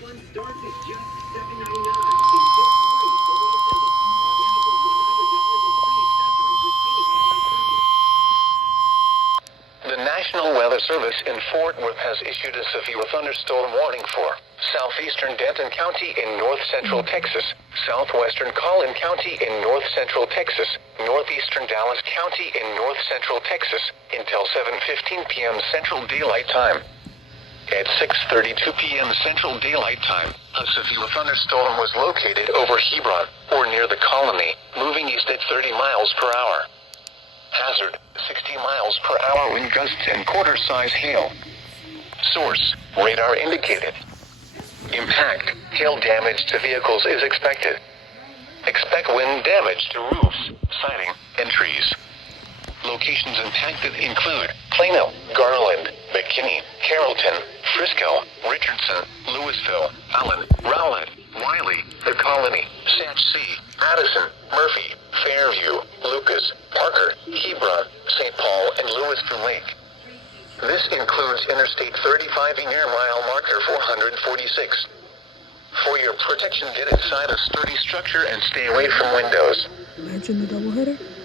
The National Weather Service in Fort Worth has issued a severe thunderstorm warning for southeastern Denton County in north-central Texas, southwestern Collin County in north-central Texas, northeastern Dallas County in north-central Texas, until 7:15 p.m. Central Daylight Time. At 6:32 p.m. Central Daylight Time, a severe thunderstorm was located over Hebron, or near the colony, moving east at 30 miles per hour. Hazard, 60 miles per hour wind gusts and quarter-size hail. Source, radar indicated. Impact, hail damage to vehicles is expected. Expect wind damage to roofs, siding, and trees. Locations impacted include Plano, Garland, McKinney, Carrollton, Frisco, Richardson, Louisville, Allen, Rowlett, Wiley, The Colony, Satch City, Addison, Murphy, Fairview, Lucas, Parker, Hebron, St. Paul, and Lewiston Lake. This includes Interstate 35 near mile marker 446. For your protection, get inside a sturdy structure and stay away from windows. Imagine the doubleheader.